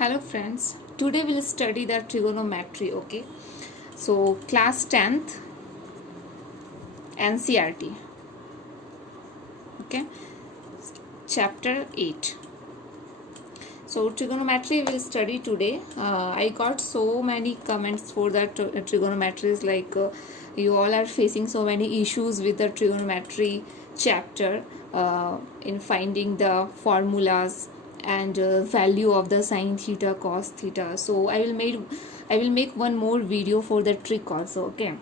Hello friends, today we'll study the trigonometry. Okay, so class 10th NCRT. Okay, chapter 8. So trigonometry we'll study today. I got so many comments for that trigonometry, like you all are facing so many issues with the trigonometry chapter in finding the formulas and value of the sine theta, cos theta. So I will make one more video for the trick also. Okay,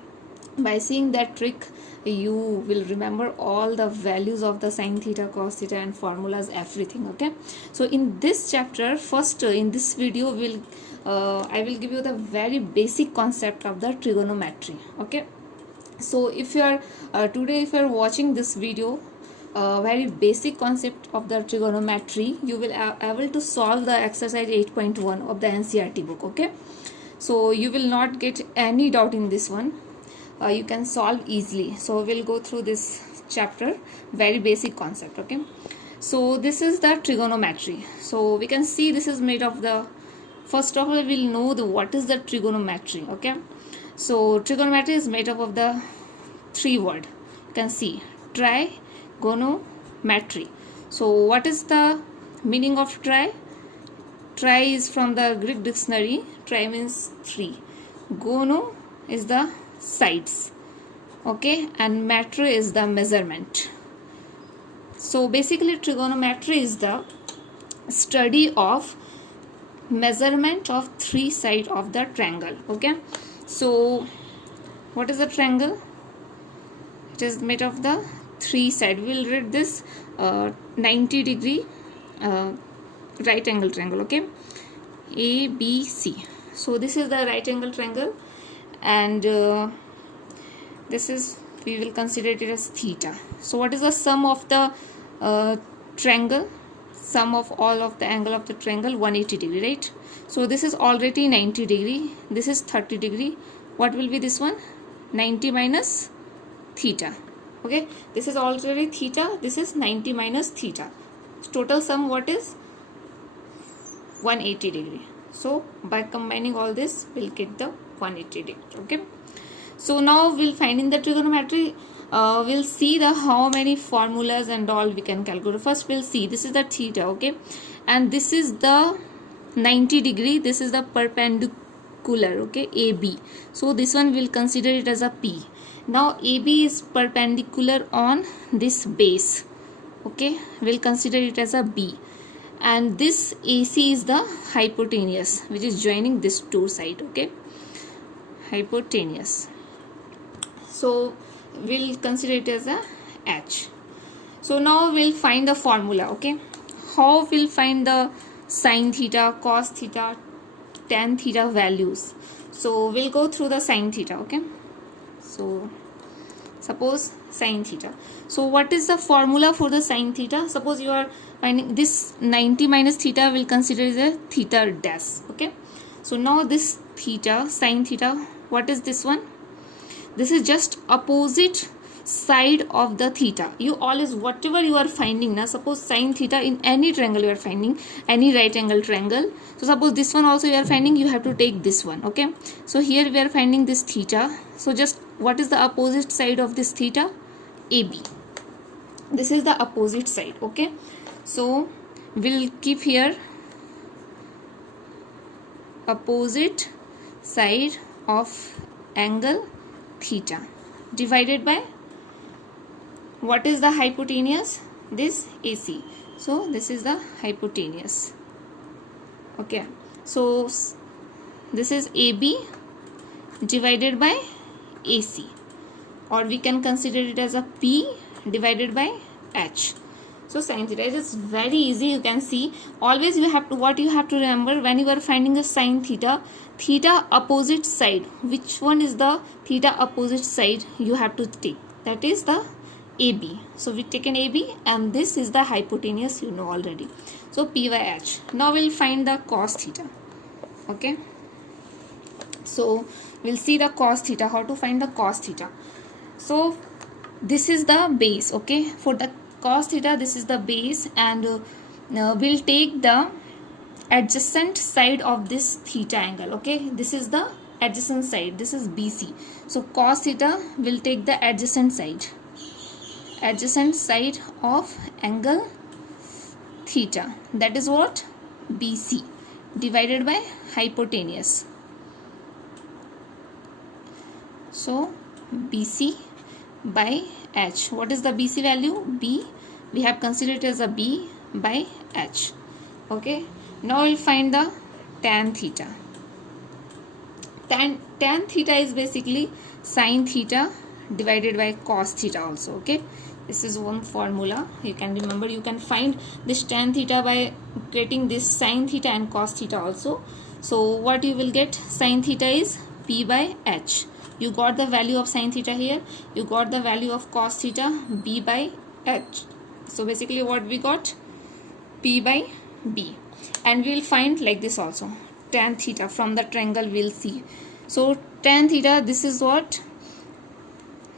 by seeing that trick you will remember all the values of the sine theta, cos theta and formulas, everything. Okay, so in this chapter first, in this video I will give you the very basic concept of the trigonometry. Okay, so if you are today if you are watching this video, very basic concept of the trigonometry, you will able to solve the exercise 8.1 of the NCRT book. Okay, so you will not get any doubt in this one. You can solve easily. So we'll go through this chapter, very basic concept. Okay, so this is the trigonometry. So we can see this is made of the, first of all we'll know the what is the trigonometry. Okay, so trigonometry is made up of the three word. You can see trigonometry. So what is the meaning of tri? Tri is from the Greek dictionary. Tri means three. Gono is the sides. Okay, and metry is the measurement. So basically trigonometry is the study of measurement of three sides of the triangle. Okay, so what is a triangle? It is made of the three sides. We will read this 90 degree right angle triangle. Okay, ABC. So this is the right angle triangle, and this is, we will consider it as theta. So what is the sum of the triangle? Sum of all of the angle of the triangle 180 degree, right? So this is already 90 degree, this is 30 degree. What will be this one? 90 minus theta. Okay, this is already theta, this is 90 minus theta. Total sum what is? 180 degree. So by combining all this we'll get the 180 degree. Okay, so now we'll find in the trigonometry, we'll see the how many formulas and all we can calculate. First we'll see this is the theta. Okay, and this is the 90 degree, this is the perpendicular. Okay, AB. So this one we'll consider it as a P. Now AB is perpendicular on this base. Okay, we'll consider it as a B, and this AC is the hypotenuse which is joining this two side. Okay, hypotenuse. So we'll consider it as a H. So now we'll find the formula. Okay, how we'll find the sine theta, cos theta, tan theta values? So we'll go through the sine theta. Okay, so suppose sine theta. So what is the formula for the sine theta? Suppose you are finding this 90 minus theta, will consider as a theta dash. Okay, so now this theta, sine theta, what is this one? This is just opposite side of the theta. You always, whatever you are finding now, suppose sine theta in any triangle you are finding, any right angle triangle. So suppose this one also you are finding, you have to take this one. Okay, so here we are finding this theta. So just what is the opposite side of this theta? AB. This is the opposite side. Okay, so we'll keep here opposite side of angle theta divided by what is the hypotenuse? This AC. So this is the hypotenuse. Okay, so this is AB divided by AC, or we can consider it as a P divided by H. So sine theta is very easy. You can see, always you have to, what you have to remember when you are finding a sine theta, theta opposite side, which one is the theta opposite side you have to take? That is the AB. So we take an AB, and this is the hypotenuse, you know already. So P by H. Now we'll find the cos theta. Okay, so we'll see the cos theta, how to find the cos theta. So this is the base. Okay, for the cos theta this is the base, and we'll take the adjacent side of this theta angle. Okay, this is the adjacent side, this is BC. So cos theta will take the adjacent side of angle theta, that is what, BC, divided by hypotenuse. So BC by H. What is the BC value? B. We have considered it as a B by H. Okay. Now we'll find the tan theta. Tan theta is basically sin theta divided by cos theta also. Okay. This is one formula. You can remember, you can find this tan theta by getting this sin theta and cos theta also. So what you will get? Sin theta is P by H. You got the value of sin theta here. You got the value of cos theta, B by H. So basically what we got? P by B. And we will find like this also. Tan theta from the triangle we will see. So tan theta, this is what?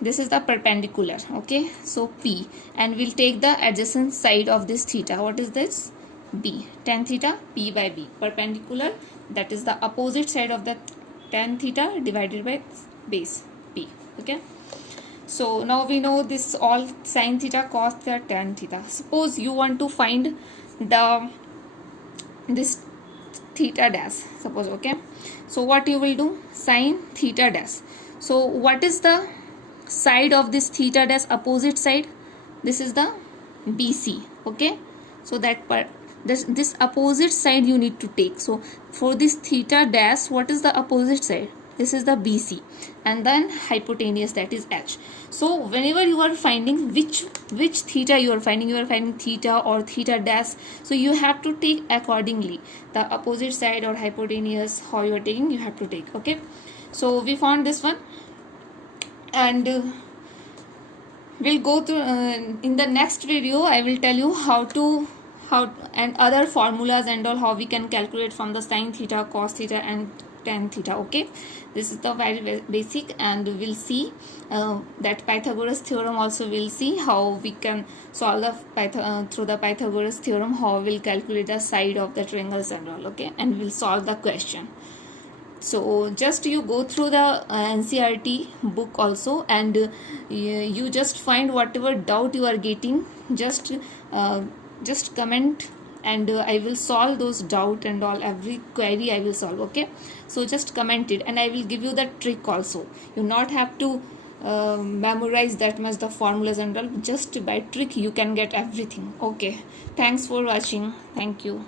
This is the perpendicular. Okay. So P. And we'll take the adjacent side of this theta. What is this? B. Tan theta, P by B. Perpendicular, that is the opposite side of the tan theta divided by base P. Okay. So now we know this all sin theta, cos theta, tan theta. Suppose you want to find this theta dash, suppose. Okay. So what you will do? Sin theta dash. So what is the side of this theta dash, opposite side? This is the BC. Okay. So that part, this opposite side you need to take. So for this theta dash, what is the opposite side? This is the BC, and then hypotenuse, that is H. So whenever you are finding which theta you are finding theta or theta dash, so you have to take accordingly. The opposite side or hypotenuse, how you are taking, you have to take. Okay. So we found this one, and we'll go through in the next video. I will tell you how and other formulas and all, how we can calculate from the sin theta, cos theta and tan theta. Okay, this is the very basic, and we'll see that Pythagoras theorem also. We'll see how we can solve the through the Pythagoras theorem, how we'll calculate the side of the triangles and all. Okay, and we'll solve the question. So just you go through the NCERT book also, and you just find whatever doubt you are getting, just comment, and I will solve those doubt and all, every query I will solve. Okay, so just comment it, and I will give you the trick also. You not have to memorize that much the formulas and all, just by trick you can get everything. Okay, thanks for watching. Thank you.